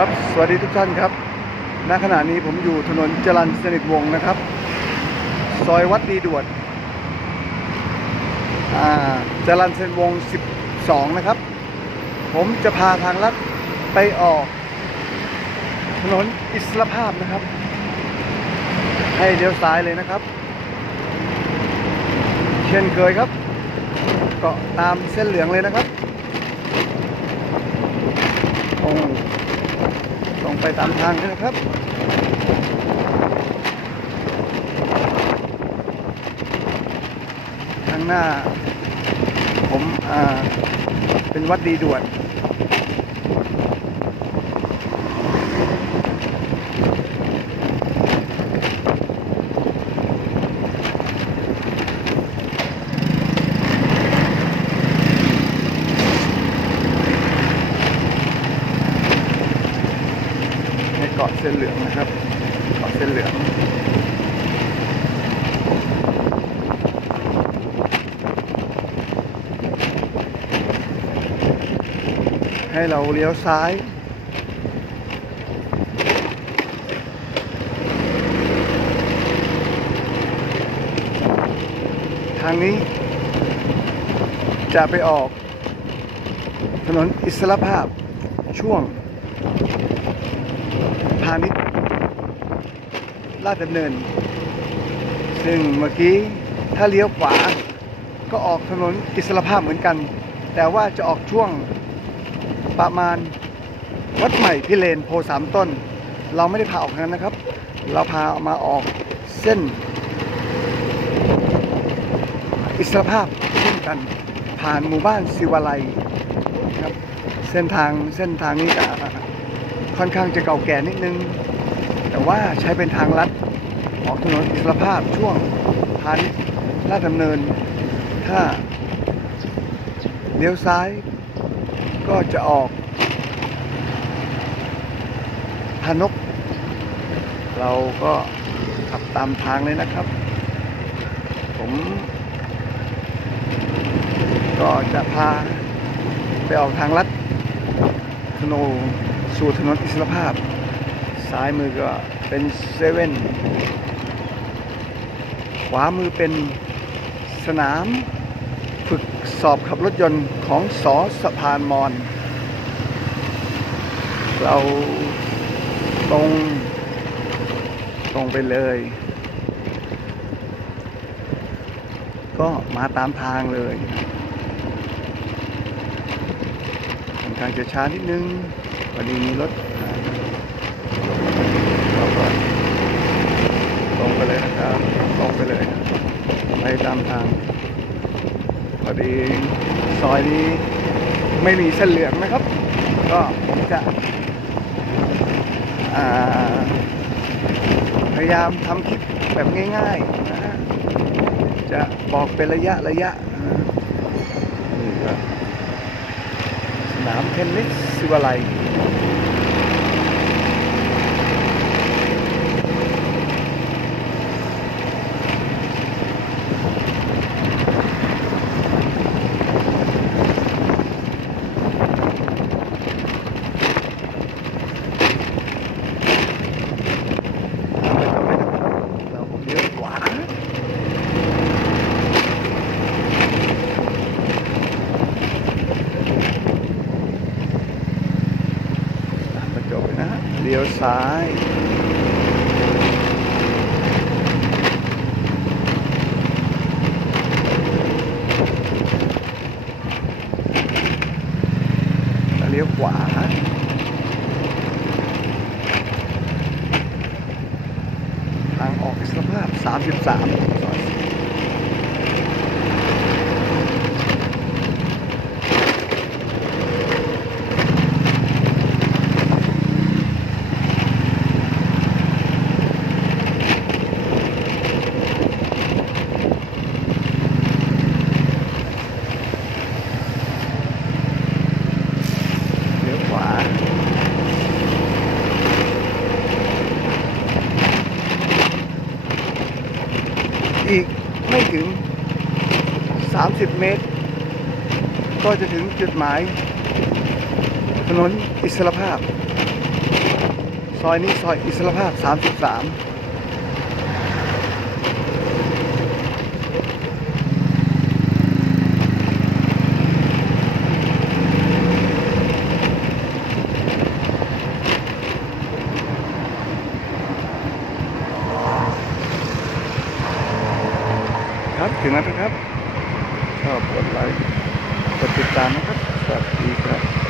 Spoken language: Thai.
ครับ สวัสดีทุกท่านครับ ณ ขณะนี้ผมอยู่ถนนจรัญสนิทวงศ์นะครับ ซอยวัดดีด่วนอ่าจรัญสนิทวงศ์ 12 นะครับ ผมจะพาทางลัดไปออก ถนนอิสรภาพนะครับ ให้เลี้ยวซ้ายเลยนะครับ เช่นเคยครับก็ตามเส้นเหลืองเลยนะครับตร งตรงไปตามทางนะครับข้างหน้า ผมอ่าเป็นวัดดีด่วน เกาะเส้นเหลืองนะครับเกาะเส้นเหลืองให้เราเลี้ยวซ้ายทางนี้จะไปออกถนนอิสรภาพช่วงาณิชย์ลาดดำเนิน ซึ่งเมื่อกี้ถ้าเลี้ยวขวาก็ออกถนนอิสรภาพเหมือนกัน แต่ว่าจะออกช่วงประมาณวัดใหม่พิเรนโพสามต้น เราไม่ได้พาออกทางนั้นนะครับ เราพามาออกเส้น อิสรภาพเช่นกัน ผ่านหมู่บ้านศิวาลัยครับ เส้นทางเส้นทางนี้จะ ค่อนข้างจะเก่าแก่นิดนึง แต่ว่าใช้เป็นทางลัด ออกถนนอิสรภาพช่วงพาณิชย์ลาดดำเนิน ถ้าเลี้ยวซ้ายก็จะออกพานก เราก็ขับตามทางเลยนะครับ ผม ก็จะพาไปออกทางลัดถนน สู่ถนนอิสรภาพ ซ้ายมือก็เป็นเซเว่นขวามือเป็นสนามฝึกสอบขับรถยนต์ของสอสะพานมอน เราตรงตรงไปเลย ก็มาตามทางเลย ค่อนข้างจะช้านิดนึงวันนี้มีรถเราก็ตรงไปเลยนะครับตรงไปเลยไปตามทางพอดีซอยนี้ไม่มีเส้นเหลืองนะครับ ก็ผมจะพยายามทำคลิปแบบง่ายๆนะฮะจะบอกเป็นระยะระยะนะฮะนี่ก็ สนามเทนนิสสิวาลัย ไปต่อไปนะครับเราเลี้ยวขวาตามกระจกนะฮะ เลี้ยวซ้ายเลี้ยวขวาทางออกสภาพ 33ซอยเลี้ยวขวา อีกไม่ถึง 30 เมตร ก็จะถึงจุดหมาย ถนนอิสรภาพ ซอยนี้ซอยอิสรภาพ 33 ครับ ถึงแล้วนะครับชอบกดไลค์กดติดตามนะครับ สวัสดีครับ